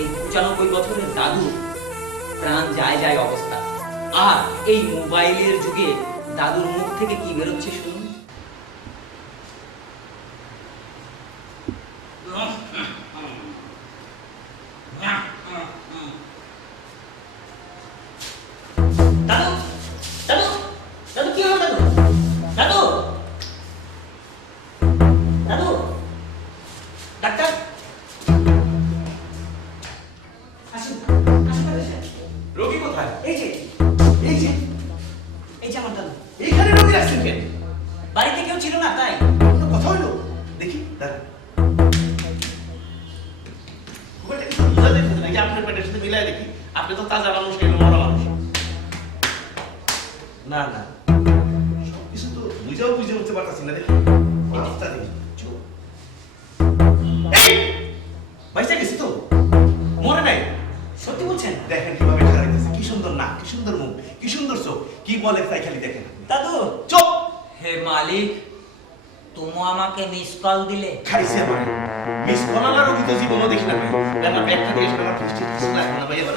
এই 95 বছরের দাদু প্রাণ যায় যায় অবস্থা। আর এই মোবাইলের যুগে দাদুর মুখ থেকে কি বেরোচ্ছে শুনুন। দাদু দাদু দাদু কি হলো দাদু? দাদু দাদু ডাক্তার আসুন আসুন আসুন। রোগী কোথায়? এই যে এই যে এই যে আমার দাদু। এইখানে রোগী রাখছেন কেন? বাড়িতে কেউ ছিল না তাই। কোনো কথা হইলো? দেখি দাঁড়া। খুবটা কিছু বুঝা দেখছেন নাকি আপনার পেটের সাথে মিলাই দেখি? আপনি তো তাজা মানুষ কেন মরা মানুষ? না না সবকিছু তো বুঝে উঠতে পারতাছি না দেখি। অবস্থা দেখি চুপ। এই বাইসা গেছি তো মরে নাই। সত্যি বলছেন? দেখেন কিভাবে খারাইতেছে, কি সুন্দর নাক, কি সুন্দর মুখ, কি সুন্দর চোখ, কি বলে তাই খালি দেখেন। দাদু চুপ। হে মালিক, তুমি আমাকে মিস কল দিলে। খাইছে আমার মিস কলালা রোগী তো জীবনও দেখি না ভাই। আমার ব্যাগটা দিয়ে আমার ফিস্টি কিছু লাগবে না ভাই। এবার